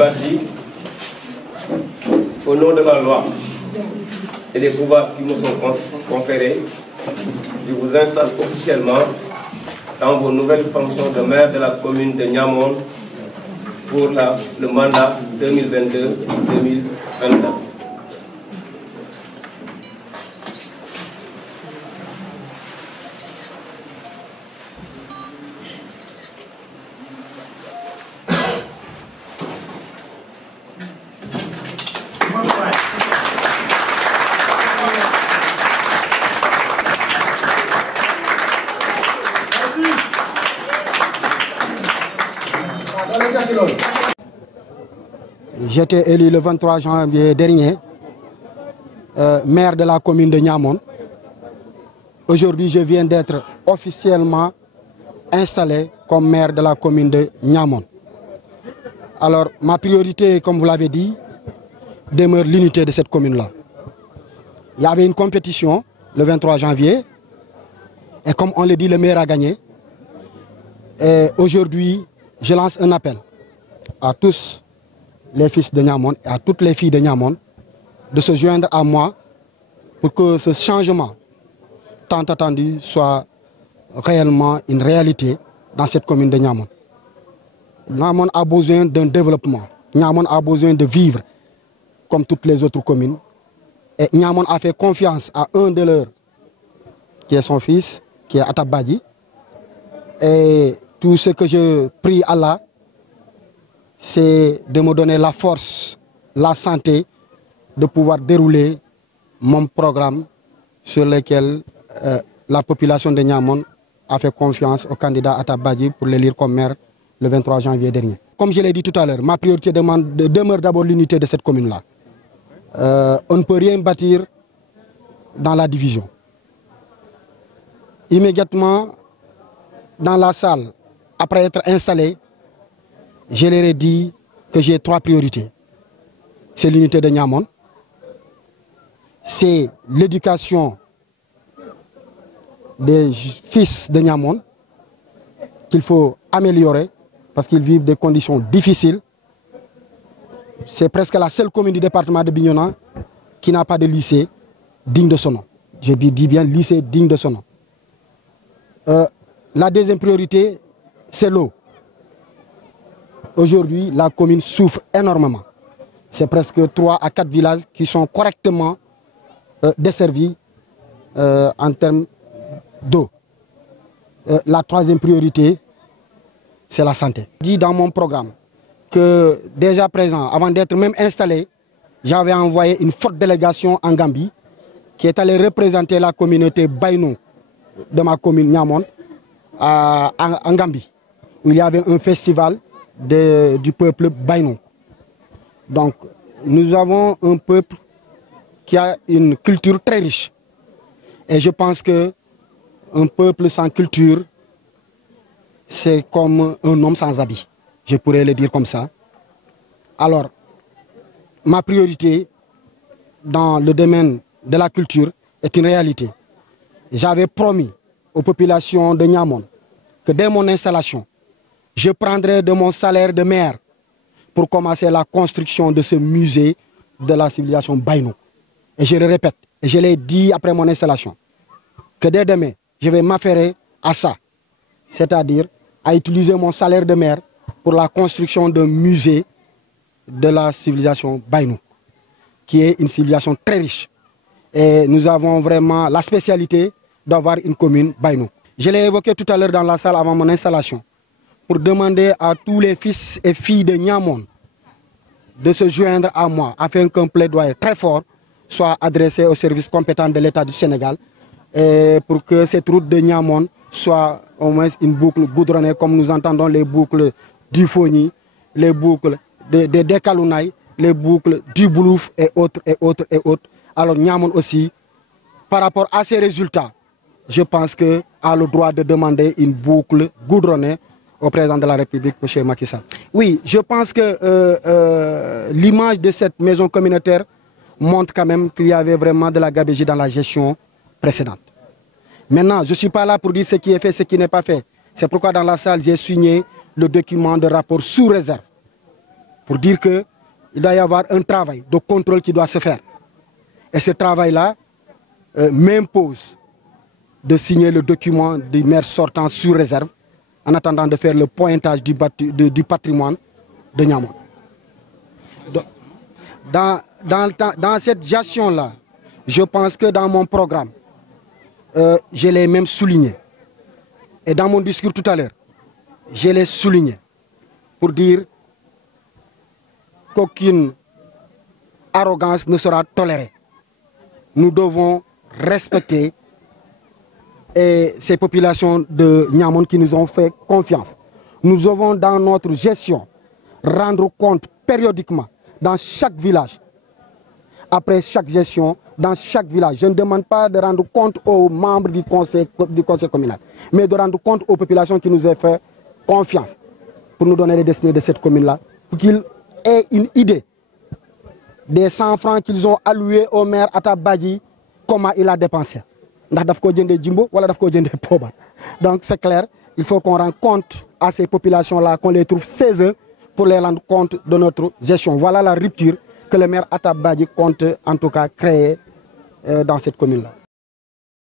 Badji, au nom de la loi et des pouvoirs qui nous sont conférés, je vous installe officiellement dans vos nouvelles fonctions de maire de la commune de Niamone pour le mandat 2022-2027. J'ai été élu le 23 janvier dernier, maire de la commune de Niamone. Aujourd'hui, je viens d'être officiellement installé comme maire de la commune de Niamone. Alors, ma priorité, comme vous l'avez dit, demeure l'unité de cette commune-là. Il y avait une compétition le 23 janvier, et comme on le dit, le meilleur a gagné. Et aujourd'hui, je lance un appel à tous les fils de Niamone et à toutes les filles de Niamone de se joindre à moi pour que ce changement tant attendu soit réellement une réalité dans cette commune de Niamone. Niamone a besoin d'un développement. Niamone a besoin de vivre comme toutes les autres communes. Et Niamone a fait confiance à un de leurs, qui est son fils, qui est Atab Badji. Et tout ce que je prie Allah, c'est de me donner la force, la santé, de pouvoir dérouler mon programme sur lequel la population de Niamone a fait confiance au candidat Atab Badji pour l'élire comme maire le 23 janvier dernier. Comme je l'ai dit tout à l'heure, ma priorité demeure d'abord l'unité de cette commune-là. On ne peut rien bâtir dans la division. Immédiatement, dans la salle, après être installé, je leur ai dit que j'ai 3 priorités. C'est l'unité de Niamone, c'est l'éducation des fils de Niamone qu'il faut améliorer parce qu'ils vivent des conditions difficiles. C'est presque la seule commune du département de Bignona qui n'a pas de lycée digne de son nom. Je dis bien lycée digne de son nom. La deuxième priorité, c'est l'eau. Aujourd'hui, la commune souffre énormément. C'est presque 3 à 4 villages qui sont correctement desservis en termes d'eau. La troisième priorité, c'est la santé. Je dis dans mon programme que déjà présent, avant d'être même installé, j'avais envoyé une forte délégation en Gambie qui est allée représenter la communauté Baynou de ma commune Niamone en Gambie, où il y avait un festival du peuple Baynou. Donc, nous avons un peuple qui a une culture très riche. Et je pense qu'un peuple sans culture, c'est comme un homme sans habit. Je pourrais le dire comme ça. Alors, ma priorité dans le domaine de la culture est une réalité. J'avais promis aux populations de Niamone que dès mon installation, je prendrai de mon salaire de maire pour commencer la construction de ce musée de la civilisation Baynou. Et je le répète, et je l'ai dit après mon installation, que dès demain, je vais m'affairer à ça. C'est-à-dire à utiliser mon salaire de maire pour la construction d'un musée de la civilisation Baynou, qui est une civilisation très riche. Et nous avons vraiment la spécialité d'avoir une commune Baynou. Je l'ai évoqué tout à l'heure dans la salle avant mon installation, pour demander à tous les fils et filles de Niamone de se joindre à moi afin qu'un plaidoyer très fort soit adressé aux services compétents de l'État du Sénégal et pour que cette route de Niamone soit au moins une boucle goudronnée comme nous entendons les boucles du Foni, les boucles des Dékalounaï, les boucles du Boulouf et autres et autres et autres. Alors Niamone aussi, par rapport à ces résultats, je pense qu'elle a le droit de demander une boucle goudronnée au président de la République, M. Macky Sall. Oui, je pense que l'image de cette maison communautaire montre quand même qu'il y avait vraiment de la gabegie dans la gestion précédente. Maintenant, je ne suis pas là pour dire ce qui est fait, ce qui n'est pas fait. C'est pourquoi dans la salle, j'ai signé le document de rapport sous réserve. pour dire qu'il doit y avoir un travail de contrôle qui doit se faire. Et ce travail-là m'impose de signer le document du maire sortant sur réserve en attendant de faire le pointage du patrimoine de Niamone. Dans cette gestion-là, je pense que dans mon programme, je l'ai même souligné. Et dans mon discours tout à l'heure, je l'ai souligné pour dire qu'aucune arrogance ne sera tolérée. Nous devons respecter ces populations de Niamone qui nous ont fait confiance. Nous devons dans notre gestion rendre compte périodiquement dans chaque village. Après chaque gestion, dans chaque village, je ne demande pas de rendre compte aux membres du conseil communal, mais de rendre compte aux populations qui nous ont fait confiance pour nous donner les destinées de cette commune-là, pour qu'ils aient une idée des 100 francs qu'ils ont alloués au maire Atabadji, comment il a dépensé. Donc c'est clair, il faut qu'on rende compte à ces populations-là, qu'on les trouve 16 pour les rendre compte de notre gestion. Voilà la rupture que le maire Atabadji compte en tout cas créer dans cette commune-là.